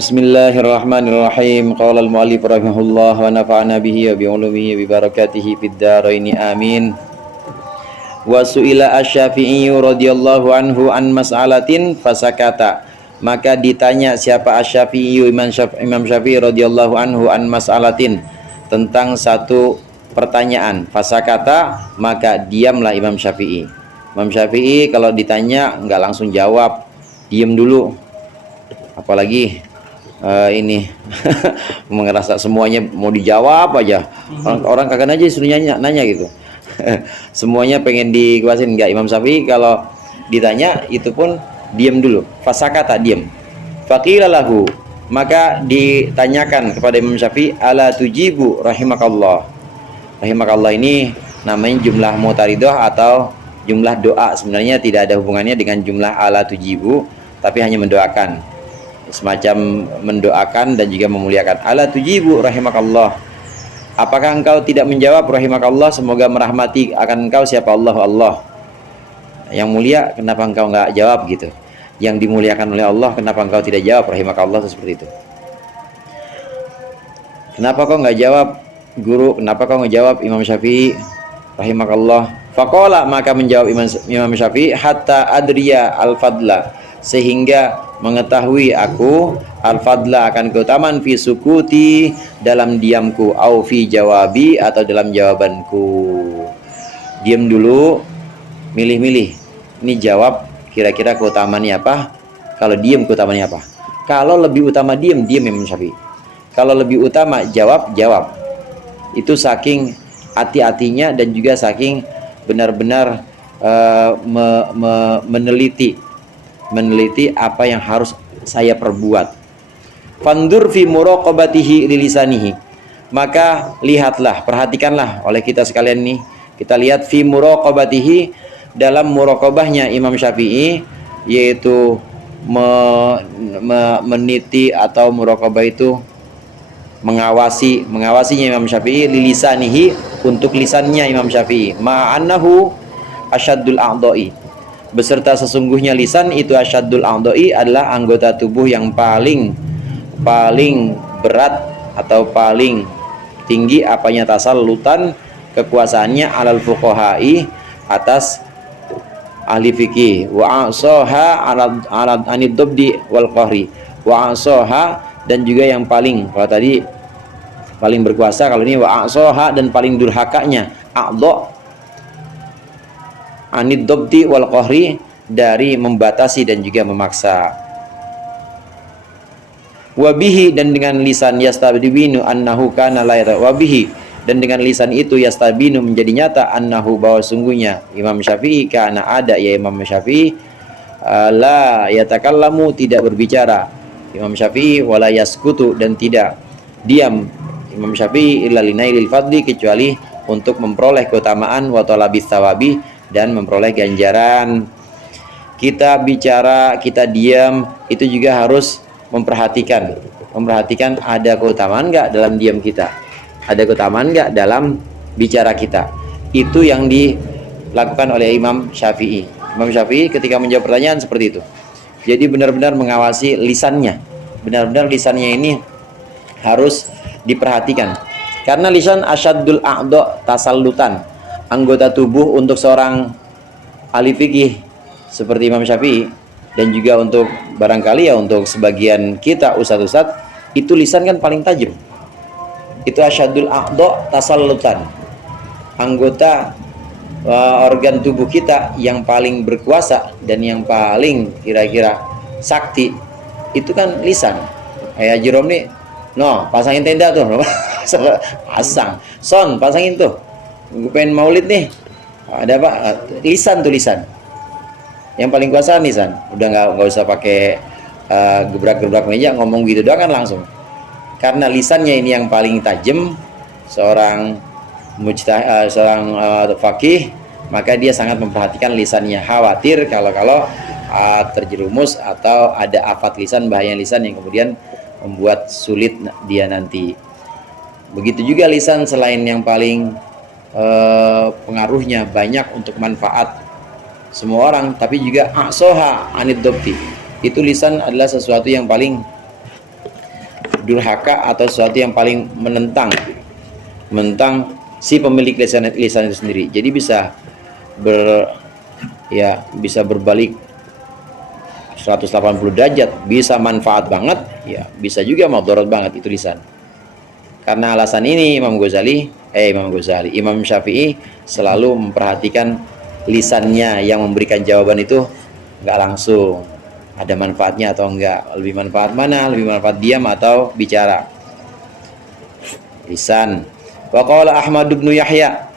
Bismillahirrahmanirrahim. Qala al-mu'allif rahimahullah wa nafa'ana bihi wa bi ulumihi wa bi barakatihi fid dharain amin. Wa su'ila asy-Syafi'i radhiyallahu anhu an mas'alatin fasakata. Maka ditanya siapa asy-Syafi'i, Imam Syafi'i radhiyallahu anhu an mas'alatin, tentang satu pertanyaan. Fasakata, maka diamlah Imam Syafi'i. Imam Syafi'i kalau ditanya enggak langsung jawab, diam dulu. Apalagi ini merasa semuanya mau dijawab aja. Orang kagak aja suruh nanya gitu. Semuanya pengen dikuasain. Enggak, Imam Syafi'i kalau ditanya itu pun diam dulu. Fasakata, diam. Faqila lahu, maka ditanyakan kepada Imam Syafi'i, ala tujibu rahimakallah. Rahimakallah ini namanya jumlah mutaridah atau jumlah doa. Sebenarnya tidak ada hubungannya dengan jumlah ala tujibu, tapi hanya mendoakan, semacam mendoakan dan juga memuliakan. Ala tujibu rahimakallah, apakah engkau tidak menjawab rahimakallah, semoga merahmati akan engkau siapa Allah. Allah yang mulia, kenapa engkau enggak jawab gitu? Yang dimuliakan oleh Allah, kenapa engkau tidak jawab rahimakallah, seperti itu. Kenapa kau enggak jawab guru? Kenapa kau enggak jawab Imam Syafi'i rahimakallah? Faqala, maka menjawab Imam Syafi'i, hatta adriya al-fadla, sehingga mengetahui aku al-fadla akan keutamaan, fi sukuti, dalam diamku, au fi jawabi, atau dalam jawabanku. Diam dulu, milih-milih, ini jawab kira-kira keutamaannya apa, kalau diam keutamaannya apa. Kalau lebih utama diam Imam Syafi'i. Kalau lebih utama jawab. Itu saking hati-hatinya dan juga saking benar-benar meneliti apa yang harus saya perbuat. Fandur fi muraqabatihi lilisanihi, maka lihatlah, perhatikanlah oleh kita sekalian nih, kita lihat fi muraqabatihi, dalam muraqabahnya Imam Syafi'i, yaitu meniti atau muraqabah itu mengawasinya Imam Syafi'i, lilisanihi, untuk lisannya Imam Syafi'i, ma'annahu asyaddul a'dha'i, beserta sesungguhnya lisan itu asyaddul a'dha'i, adalah anggota tubuh yang paling berat atau paling tinggi apanya, tasallutan, kekuasaannya, alal fuqaha'i, atas ahli fikih, wa asaha ala anid dobdi wal qahri, wa asaha, dan juga yang paling, kalau tadi paling berkuasa, kalau ini wa asaha, dan paling durhakanya, a'dha anid dobti wal qahri, dari membatasi dan juga memaksa. Wabihi, dan dengan lisan, yastabinu annahu kana la yata, wabihi, dan dengan lisan itu yastabinu, menjadi nyata, annahu, bahwa sungguhnya Imam Syafi'i, kana ada ya Imam Syafi'i, la yatakallamu, tidak berbicara Imam Syafi'i, wala yaskutu, dan tidak diam Imam Syafi'i, illa linailil fadli, kecuali untuk memperoleh keutamaan, wa talabis thawabi, dan memperoleh ganjaran. Kita bicara, kita diam, itu juga harus memperhatikan ada keutamaan enggak dalam diam kita, ada keutamaan enggak dalam bicara kita. Itu yang dilakukan oleh Imam Syafi'i. Imam Syafi'i ketika menjawab pertanyaan seperti itu, jadi benar-benar mengawasi lisannya, benar-benar lisannya ini harus diperhatikan, karena lisan asyaddul a'dha tasallutan, anggota tubuh untuk seorang ahli fikih seperti Imam Syafi'i, dan juga untuk barangkali ya untuk sebagian kita ustadz-ustadz, itu lisan kan paling tajam. Itu asyaddul a'dha tasallutan, anggota organ tubuh kita yang paling berkuasa dan yang paling kira-kira sakti, itu kan lisan. Kayak Jerome nih, no, pasangin tenda tuh, pasang, son, pasangin tuh, gue pengen maulid nih, ada apa? Lisan tuh, lisan yang paling kuasa, lisan. Udah nggak usah pakai gebrak-gebrak meja, ngomong gitu doang kan langsung, karena lisannya ini yang paling tajam. Seorang seorang faqih, maka dia sangat memperhatikan lisannya, khawatir kalau terjerumus atau ada afat lisan, bahaya lisan yang kemudian membuat sulit dia nanti. Begitu juga lisan, selain yang paling pengaruhnya banyak untuk manfaat semua orang, tapi juga aksoha anid dobti, itu lisan adalah sesuatu yang paling durhaka atau sesuatu yang paling menentang si pemilik lisan itu sendiri. Jadi bisa bisa berbalik 180 derajat, bisa manfaat banget, ya bisa juga madarat banget itu lisan. Karena alasan ini Imam Syafi'i selalu memperhatikan lisannya yang memberikan jawaban itu nggak langsung, ada manfaatnya atau enggak, lebih manfaat mana, lebih manfaat diam atau bicara. Lisan. Wa qala Ahmad bin Yahya,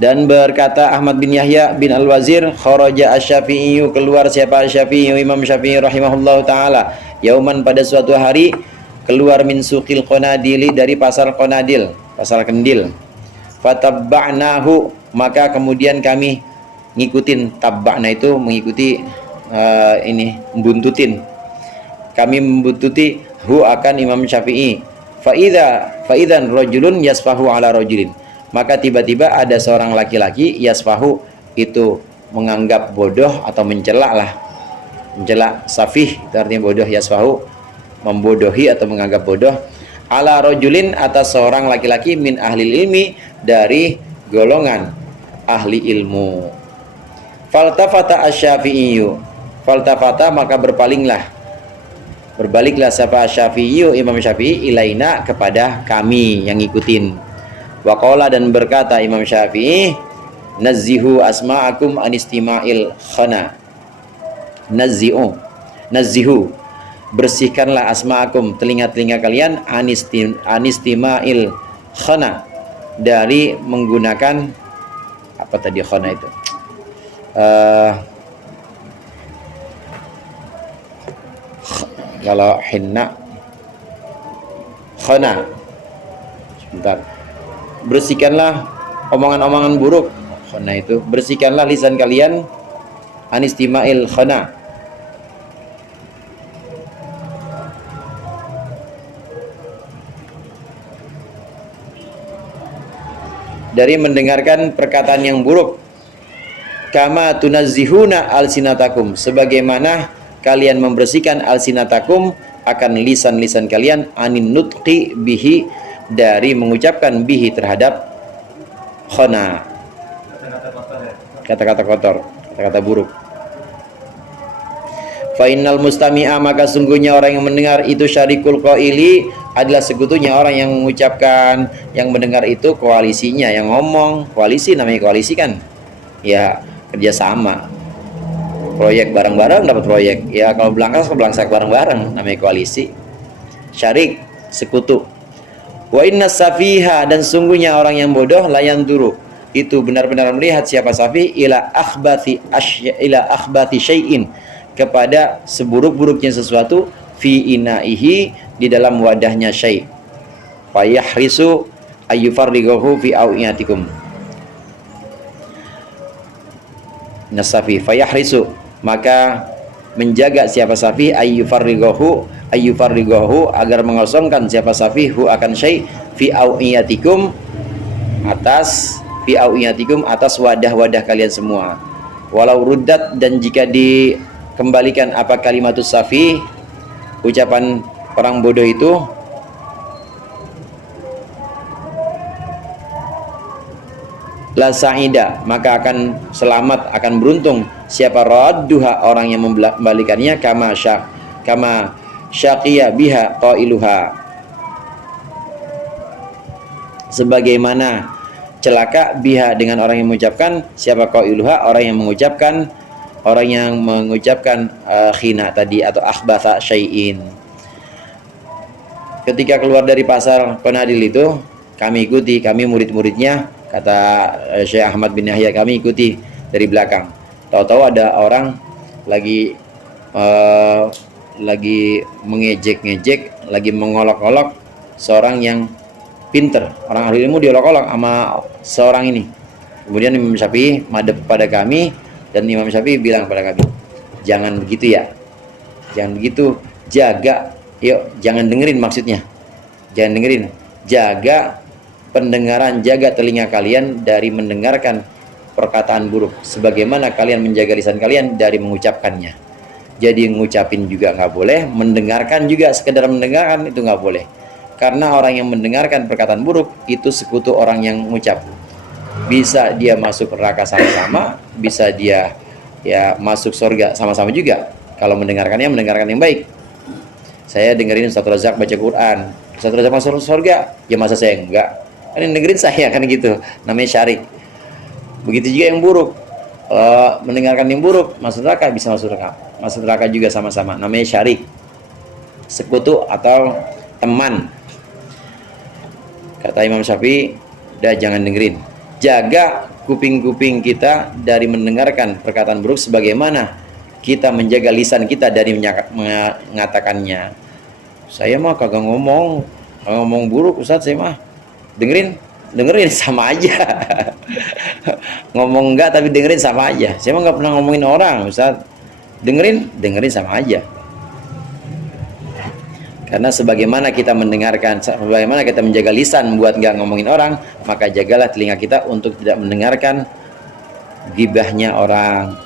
dan berkata Ahmad bin Yahya bin Al-Wazir, kharaja asy-Syafi'i, keluar siapa Syafi'i, Imam Syafi'i rahimahullahu taala, yauman pada suatu hari keluar min suqil Qanadili, dari pasar Qanadil, pasar Kendil. Fatabba'nahu, maka kemudian kami ngikutin. Tabba'na itu mengikuti, membuntutin. Kami membuntuti hu akan Imam Syafi'i. Faidan rajulun yasfahu ala rajulin, maka tiba-tiba ada seorang laki-laki, yasfahu itu menganggap bodoh atau mencela safih itu artinya bodoh, yasfahu membodohi atau menganggap bodoh, ala rajulin atas seorang laki-laki, min ahli ilmi dari golongan ahli ilmu. Faltafata asy-Syafi'iyyu, faltafata maka berbaliklah siapa Syafi'i, Imam Syafi'i, ilaina kepada kami yang ngikutin. Waqala, dan berkata Imam Syafi'i, nazzihu asma'akum anistima'il khana. Nazzihu, bersihkanlah asma'akum, telinga-telinga kalian, anistima'il khana, dari menggunakan apa tadi khana itu? Kalau hinna khana, sebentar, bersihkanlah omongan-omongan buruk. Khana itu bersihkanlah lisan kalian, anistima'il khana, dari mendengarkan perkataan yang buruk. Kama tunazzihuna alsinatakum, sebagaimana kalian membersihkan alsinatakum akan lisan-lisan kalian, anin nutqi bihi, dari mengucapkan bihi terhadap khana, kata-kata kotor, kata-kata buruk. Fa innal mustami'a, maka sungguhnya orang yang mendengar itu, syarikul qaili, adalah sekutunya orang yang mengucapkan. Yang mendengar itu koalisinya, yang ngomong. Koalisi, namanya koalisi kan ya kerjasama, proyek bareng-bareng dapat proyek. Ya kalau belangsak bareng-bareng, namanya koalisi. Syarik, sekutu. Wa inna safiha, dan sungguhnya orang yang bodoh, layan duru, itu benar-benar melihat siapa safi, ila akhbati syai'in, kepada seburuk-buruknya sesuatu, fi inaihi, di dalam wadahnya syai', fayahrisu ayyufarrigahu fi awiyatikum. Nasafi fayahrisu, maka menjaga siapa safi, ayyufarrigahu agar mengosongkan siapa safi hu akan syai', fi awiyatikum, atas wadah-wadah kalian semua. Walau ruddat, dan jika dikembalikan apa kalimatus safi, ucapan orang bodoh itu, la sa'ida, maka akan selamat, akan beruntung siapa radduha, orang yang membalikannya, kama syaqiya biha qailuha, sebagaimana celaka biha, dengan orang yang mengucapkan, siapa qailuha, orang yang mengucapkan khina tadi, atau akhbatha syai'in. Ketika keluar dari pasar Qanadil itu, kami murid-muridnya, kata Syekh Ahmad bin Yahya, kami ikuti dari belakang. Tahu-tahu ada orang lagi mengejek-ngejek, lagi mengolok-olok seorang yang pinter, orang ahli ilmu, diolok-olok sama seorang ini. Kemudian Imam Syafi'i madhep pada kami, dan Imam Syafi'i bilang pada kami, jangan begitu ya, jangan begitu, jaga, yuk, jangan dengerin, maksudnya jangan dengerin, jaga pendengaran, jaga telinga kalian dari mendengarkan perkataan buruk, sebagaimana kalian menjaga lisan kalian dari mengucapkannya. Jadi ngucapin juga nggak boleh, mendengarkan juga, sekedar mendengarkan itu nggak boleh. Karena orang yang mendengarkan perkataan buruk itu sekutu orang yang ngucap. Bisa dia masuk neraka sama-sama, bisa dia ya masuk surga sama-sama juga. Kalau mendengarkan yang baik. Saya dengerin Ustaz Razak baca Quran, Ustaz Razak masuk surga, ya masa saya enggak? Kan yang dengerin saya kan gitu, namanya syarik. Begitu juga yang buruk. Mendengarkan yang buruk masuk neraka, bisa masuk neraka juga sama-sama, namanya syarik, sekutu atau teman. Kata Imam Syafi'i, udah jangan dengerin, jaga kuping-kuping kita dari mendengarkan perkataan buruk sebagaimana kita menjaga lisan kita dari mengatakannya. Saya mah kagak ngomong buruk Ustaz, saya mah dengerin sama aja. Ngomong enggak tapi dengerin sama aja. Saya mah nggak pernah ngomongin orang Ustaz, dengerin sama aja. Karena sebagaimana kita mendengarkan, sebagaimana kita menjaga lisan buat nggak ngomongin orang, maka jagalah telinga kita untuk tidak mendengarkan gibahnya orang.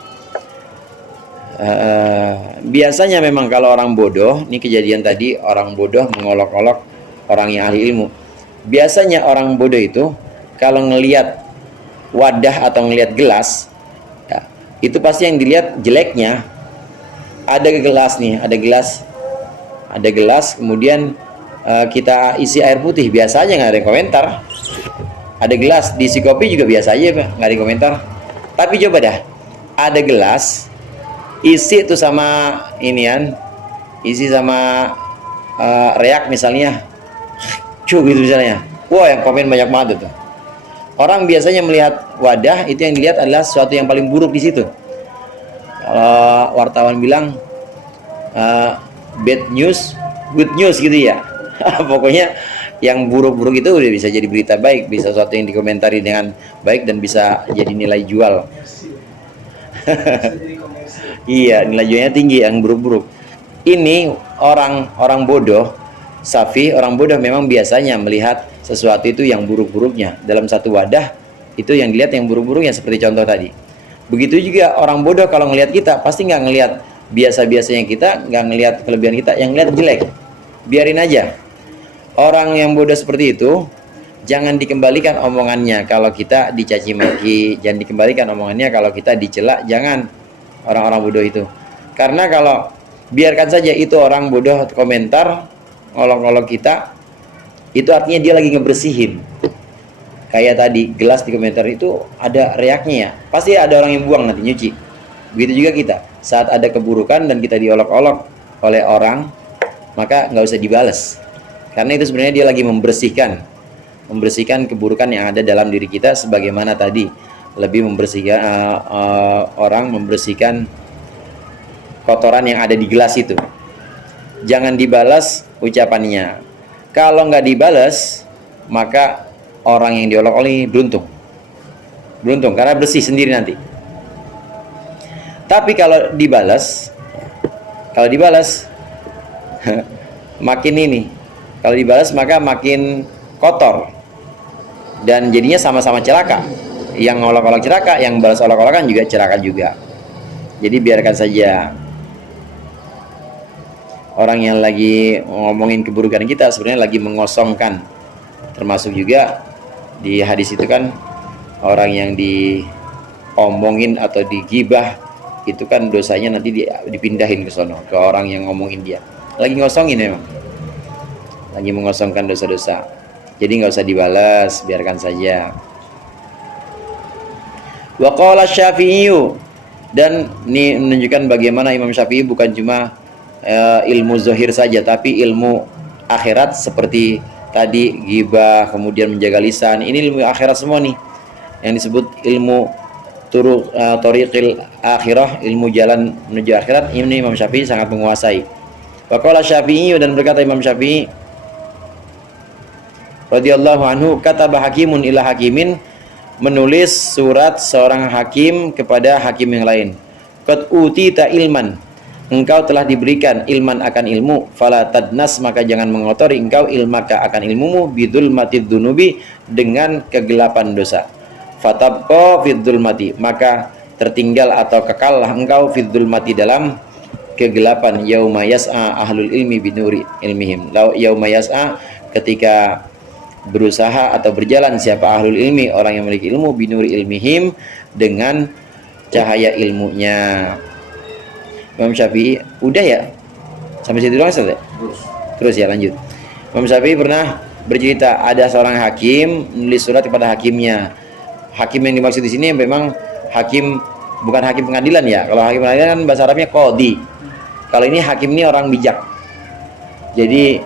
Biasanya memang kalau orang bodoh, ini kejadian tadi, orang bodoh mengolok-olok orang yang ahli ilmu. Biasanya orang bodoh itu kalau ngelihat wadah atau ngelihat gelas, ya, itu pasti yang dilihat jeleknya. Ada gelas nih, ada gelas, kemudian kita isi air putih, biasa aja nggak ada yang komentar. Ada gelas diisi kopi juga biasa aja, nggak ada yang komentar. Tapi coba dah, ada gelas isi itu sama inian, isi sama reak misalnya, gitu misalnya, wah yang komen banyak banget tuh. Orang biasanya melihat wadah, itu yang dilihat adalah sesuatu yang paling buruk di situ. Kalau wartawan bilang bad news, good news gitu ya. Pokoknya yang buruk-buruk itu udah bisa jadi berita baik, bisa sesuatu yang dikomentari dengan baik dan bisa jadi nilai jual. Iya, nilai jualnya tinggi yang buruk-buruk. Ini orang bodoh, safi, orang bodoh memang biasanya melihat sesuatu itu yang buruk-buruknya. Dalam satu wadah itu yang dilihat yang buruk-buruknya, seperti contoh tadi. Begitu juga orang bodoh kalau ngelihat kita pasti nggak ngelihat biasa-biasanya kita, nggak ngelihat kelebihan kita, yang ngelihat jelek. Biarin aja. Orang yang bodoh seperti itu jangan dikembalikan omongannya kalau kita dicaci maki, jangan dikembalikan omongannya kalau kita dicela, jangan. Orang-orang bodoh itu, karena kalau biarkan saja itu orang bodoh komentar ngolok-ngolok kita, itu artinya dia lagi ngebersihin. Kayak tadi gelas di komentar itu ada reaknya ya, pasti ada orang yang buang nanti nyuci. Begitu juga kita, saat ada keburukan dan kita diolok-olok oleh orang, maka nggak usah dibalas, karena itu sebenarnya dia lagi membersihkan keburukan yang ada dalam diri kita, sebagaimana tadi lebih membersihkan orang membersihkan kotoran yang ada di gelas itu. Jangan dibalas ucapannya. Kalau nggak dibalas, maka orang yang diolok-olok beruntung karena bersih sendiri nanti. Tapi kalau dibalas makin ini, kalau dibalas maka makin kotor dan jadinya sama-sama celaka. Yang ngolok-olok celaka, yang balas olok-olokan juga celaka juga. Jadi biarkan saja. Orang yang lagi ngomongin keburukan kita sebenarnya lagi mengosongkan. Termasuk juga di hadis itu kan, orang yang diomongin atau digibah itu kan dosanya nanti dipindahin ke sono, ke orang yang ngomongin dia. Lagi ngosongin memang, lagi mengosongkan dosa-dosa. Jadi nggak usah dibalas, biarkan saja. Wa qala Syafi'i, dan ini menunjukkan bagaimana Imam Syafi'i bukan cuma ilmu zahir saja, tapi ilmu akhirat seperti tadi ghibah, kemudian menjaga lisan. Ini ilmu akhirat semua nih, yang disebut ilmu tariqil akhirah, ilmu jalan menuju akhirat. Ini Imam Syafi'i sangat menguasai. Wa qala Syafi'i, dan berkata Imam Syafi'i radhiyallahu anhu, kataba hakimun ila hakimin, menulis surat seorang hakim kepada hakim yang lain. Qad utita ilman, engkau telah diberikan ilman akan ilmu, fala tadnas, maka jangan mengotori engkau ilmaka akan ilmumu, bidul matid dunubi, dengan kegelapan dosa. Fatabqa fidzul mati, maka tertinggal atau kekallah engkau fidzul mati dalam kegelapan, yauma yas'a ahlul ilmi binuri ilmihim. Yauma yas'a, ketika berusaha atau berjalan siapa ahlul ilmi, orang yang memiliki ilmu, binuri ilmihim, dengan cahaya ilmunya. Imam Syafi'i, udah ya? Sampai situ doang Ustaz? Terus ya, lanjut. Imam Syafi'i pernah bercerita, ada seorang hakim menulis surat kepada hakimnya. Hakim yang dimaksud di sini memang hakim, bukan hakim pengadilan ya. Kalau hakim pengadilan kan bahasa Arabnya qadhi. Kalau ini hakim ini orang bijak. Jadi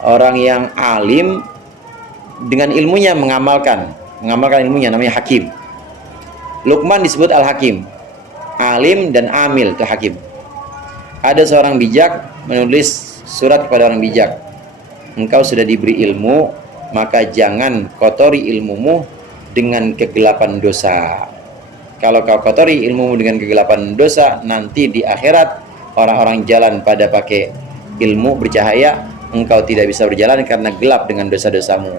orang yang alim dengan ilmunya mengamalkan ilmunya, namanya hakim. Luqman disebut al-hakim, alim dan amil itu hakim. Ada seorang bijak menulis surat kepada orang bijak, engkau sudah diberi ilmu, maka jangan kotori ilmumu dengan kegelapan dosa. Kalau kau kotori ilmumu dengan kegelapan dosa, nanti di akhirat orang-orang jalan pada pakai ilmu bercahaya, engkau tidak bisa berjalan karena gelap dengan dosa-dosamu.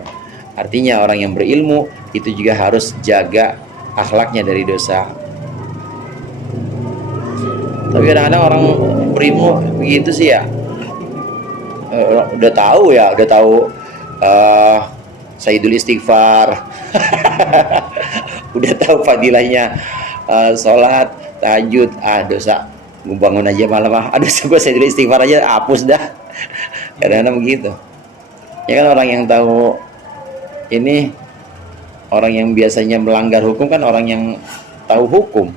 Artinya orang yang berilmu itu juga harus jaga akhlaknya dari dosa. Tapi kadang-kadang orang berilmu begitu sih ya, udah tahu Sayyidul Istighfar, udah tahu fadilahnya sholat tahajud, dosa gue bangun aja malam, gue Sayyidul Istighfar aja hapus dah. Kadang-kadang begitu ya kan. Orang yang tahu ini, orang yang biasanya melanggar hukum kan orang yang tahu hukum.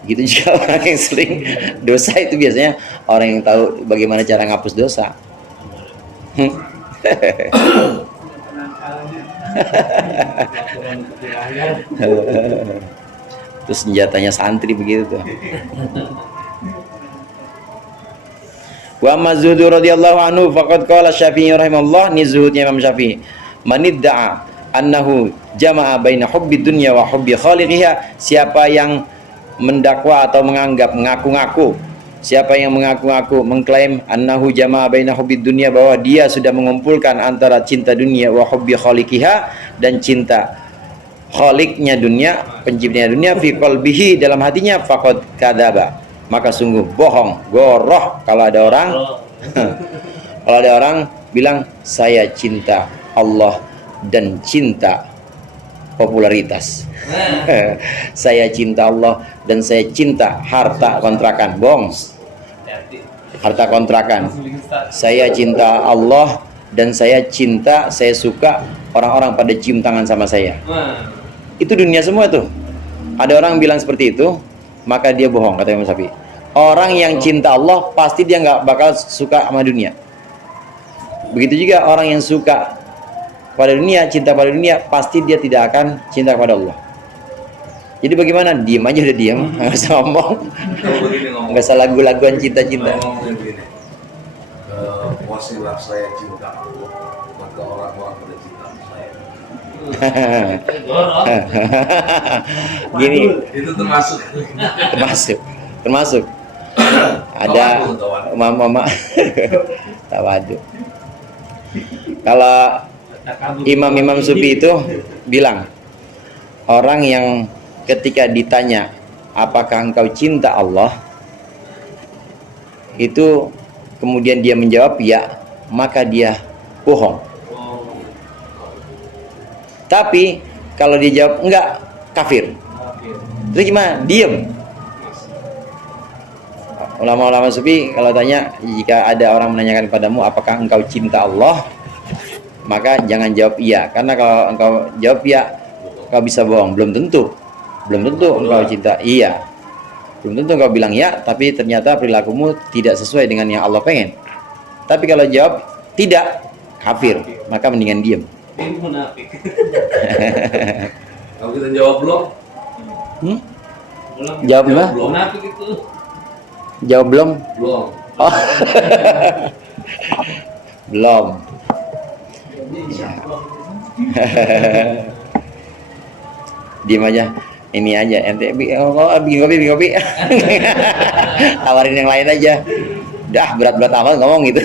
Gitu juga orang yang sering dosa itu biasanya orang yang tahu bagaimana cara ngapus dosa. Itu senjatanya santri begitu tuh. Wa amma zuhdu radhiyallahu anhu faqad qala Syafi'i rahimahullah, ni zuhudnya Imam Syafi'i, manidda'a annahu jama'a baina hubbi dunya wa hubbi khaliqiha, siapa yang mendakwa atau menganggap, mengaku-ngaku, siapa yang mengaku-ngaku mengklaim annahu jama'a baina hubbi dunya, bahwa dia sudah mengumpulkan antara cinta dunia wa hubbi khaliqiha, dan cinta khaliknya dunia, penciptanya dunia, fi qalbihi, dalam hatinya, faqad kadzaba, maka sungguh bohong, goroh. Kalau ada orang bilang saya cinta Allah dan cinta popularitas, saya cinta Allah dan saya cinta harta kontrakan, bohong. Harta kontrakan, saya cinta Allah dan saya suka orang-orang pada cium tangan sama saya. Itu dunia semua tuh. Ada orang bilang seperti itu, maka dia bohong, kata Imam Syafi'i. Orang yang cinta Allah pasti dia nggak bakal suka sama dunia. Begitu juga orang yang suka pada dunia, cinta pada dunia, pasti dia tidak akan cinta kepada Allah. Jadi bagaimana? Diem aja, udah diem, nggak usah ngomong, nggak usah lagu-laguan cinta-cinta. Wasilah saya cinta Allah, maka orang-orang pada cinta saya. Gini, Itu termasuk ada mama tawadu. Kalau imam-imam sufi itu bilang, orang yang ketika ditanya apakah engkau cinta Allah, itu kemudian dia menjawab ya, maka dia bohong. Tapi kalau dia jawab enggak, kafir. Terus gimana? Diem. Ulama-ulama sufi kalau tanya, jika ada orang menanyakan kepadamu apakah engkau cinta Allah, maka jangan jawab iya, karena kalau engkau jawab iya, engkau bisa bohong. Belum tentu engkau cinta, iya. Belum tentu engkau bilang ya, tapi ternyata perilakumu tidak sesuai dengan yang Allah pengen. Tapi kalau jawab tidak, kafir, maka mendingan diem. Ini munafik. Kalau kita jawab belum? Jawab enggak? Munafik itu. Jawab belum? Belum. Oh. Belum. Ya. Diem aja. Ini aja, ente bikin kopi. Tawarin yang lain aja. Dah berat-berat amat ngomong gitu.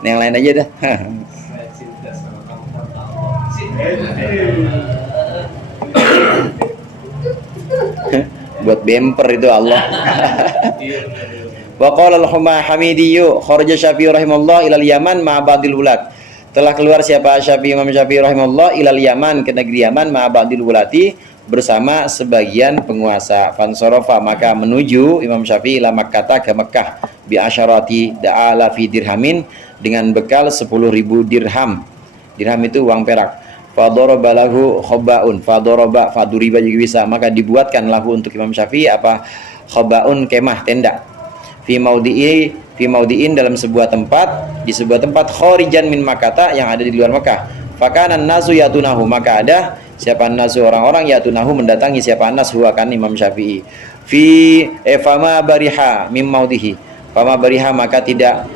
Yang lain aja dah. Saya cinta sama kamu. buat bumper itu Allah. Wa qala al-Hamidiyyu kharaja Syafi'i rahimahullah ilal Yaman ma'a ba'dil wulat. Telah keluar siapa Imam Syafi'i rahimahullah ilal Yaman, ke negeri Yaman, ma'a ba'dil wulati, bersama sebagian penguasa. Fansorofa, maka menuju Imam Syafi'i ila Makkah, ke Mekah, bi asyarati da'ala fi dirhamin, dengan bekal 10.000 dirham. Dirham itu uang perak. Fadoroba lahu khobaun, fadoroba faduriba juga bisa, maka dibuatkan lahu untuk Imam Syafi'i apa? Khobaun, kemah, tenda. Fi maudiin, dalam sebuah tempat, di sebuah tempat khorijan min Makkah, yang ada di luar Mekah. Fakanan nasu yatunahu, maka ada siapa nasu, orang-orang yatunahu, mendatangi siapa nas, huwa kan Imam Syafi'i. Fama bariha mim maudihi, fama bariha, maka tidak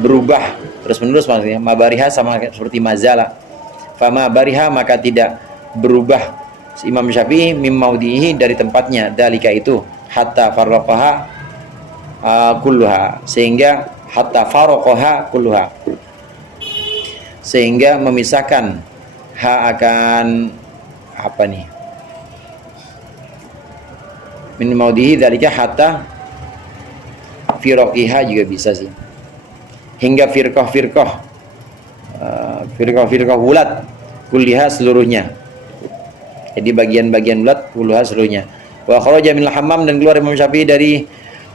berubah terus menerus, maksudnya mabariha sama seperti mazala. Fama bariha, maka tidak berubah Imam Syafi'i mim maudihi, dari tempatnya, dalika itu, hatta farraqaha kulluha, sehingga hatta faraqaha kulluha, sehingga memisahkan akan apa nih, min maudihi dalika hatta firaqiha juga bisa sih, hingga firqah wulat kulliha, seluruhnya. Jadi bagian-bagian wulat kulliha, seluruhnya. Wa kharaja minal hammam, dan keluar Imam Syafi'i dari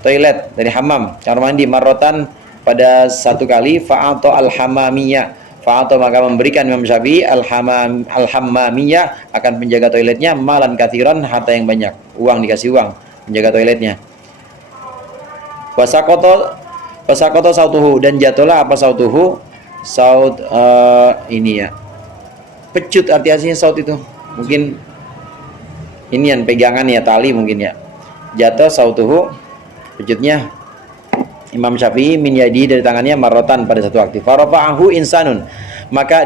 toilet, dari hammam, kamar mandi, marrotan, pada satu kali. Fa'ato al-hammamiyah, fa'ato, maka memberikan Imam Syafi'i al-hammamiyah, akan penjaga toiletnya, malan kathiran, harta yang banyak, uang, dikasih uang menjaga toiletnya. Wasakoto sautuhu, dan jatuhlah apa sautuhu, saut ini ya, pecut, arti aslinya saut itu mungkin ini yang pegangan ya, tali mungkin ya, jatuh sautuhu, pecutnya Imam Syafi'i min yadi, dari tangannya, marotan, pada satu waktu. Farafa'ahu insanun, maka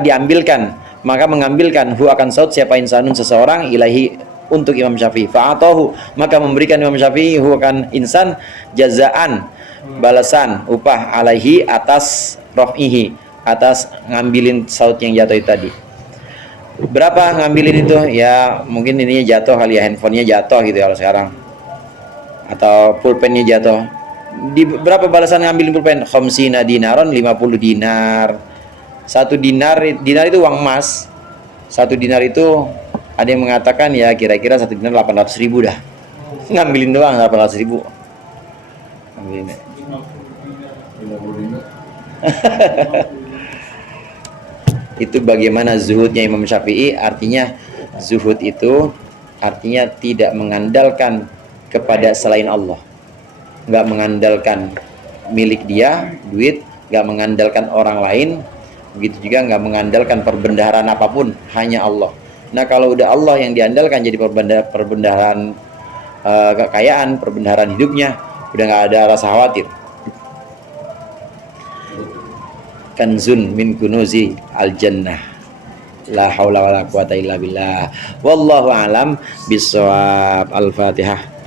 mengambilkan hu akan saut siapa, insanun, seseorang, ilahi, untuk Imam Syafi'i. Fa'atahu, maka memberikan Imam Syafi'i hu akan insan, jazaan, balasan, upah, alaihi, atas raf'ihi, atas ngambilin saut yang jatuh itu tadi. Berapa ngambilin itu? Ya mungkin ininya jatuh kali ya, handphonenya jatuh gitu ya kalau sekarang, atau pulpennya jatuh. Di berapa balasan ngambilin pulpen? Khamsina dinaron, 50 dinar. Satu dinar itu uang emas. Satu dinar itu ada yang mengatakan ya kira-kira satu dinar 800.000 dah. Ngambilin doang 800.000. Ngambilin. 50 dinar. Itu bagaimana zuhudnya Imam Syafi'i. Artinya zuhud itu artinya tidak mengandalkan kepada selain Allah, nggak mengandalkan milik dia, duit, nggak mengandalkan orang lain, begitu juga nggak mengandalkan perbendaharaan apapun, hanya Allah. Nah kalau udah Allah yang diandalkan jadi perbendaharaan kekayaan, perbendaharaan hidupnya, udah nggak ada rasa khawatir. Kanzun min kunuzi al-jannah, la haula wala quwata illa billah. Wallahu alam bissawab. Al-Fatihah.